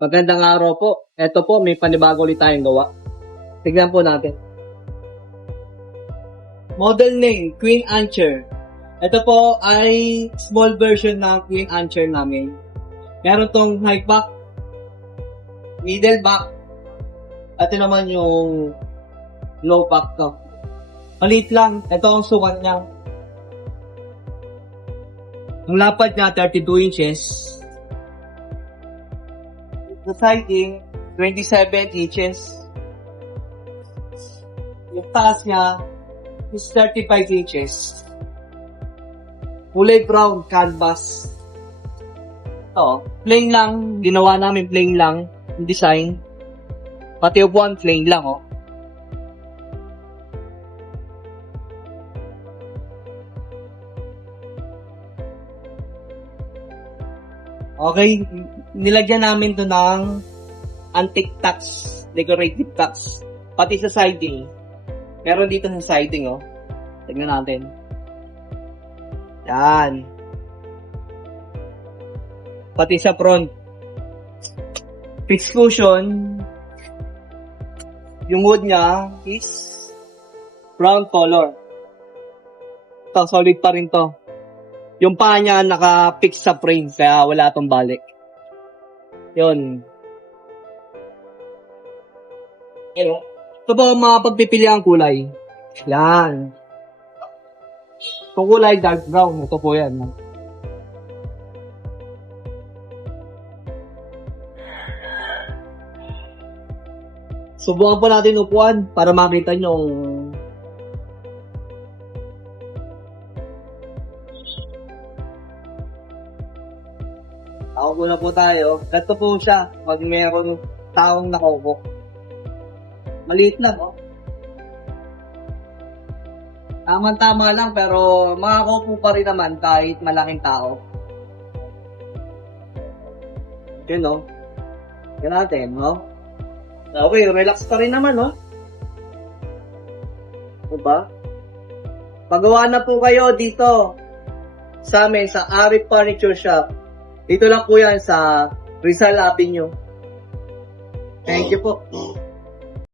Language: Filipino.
Magandang araw po. Ito po, may panibago ulit tayong gawa. Tignan po natin. Model name, Queen Ancher. Ito po ay small version ng Queen Ancher namin. Meron tong high back, middle back, at ito naman yung low back to. Maliit lang. Ito ang sukat niya. Ang lapad niya, 32 inches. The siding, 27 inches. Yung taas niya is 35 inches. Kulay brown canvas. Ito, plain lang. Ginawa namin plain lang. Yung design. Pati upuan, plain lang, oh. Okay, nilagyan namin to ng antique tax, decorative tax. Pati sa siding. Meron dito sa siding, oh. Tignan natin. Yan. Pati sa front. Fixed cushion. Yung wood niya is brown color. Ito, solid pa rin to. Yung paa niya naka-fix sa frame, kaya wala tong balik. Yun. Ito po ang mga pagpipiliang kulay. Yan. Itong kulay, dark brown. Ito po yan. Subukan po natin upuan para makita nyo yung Ako na po tayo. Ito po siya. Pag meron taong nakaupo. Maliit lang, oh. Tama-tama lang, pero makakaupo pa rin naman kahit malaking tao. Yun, oh. Yan natin, oh. Okay, relax pa rin naman, oh. Diba? Pagawa na po kayo dito sa amin, sa Arif Furniture Shop. Dito lang po yan sa Rizal Avenue. Thank you po.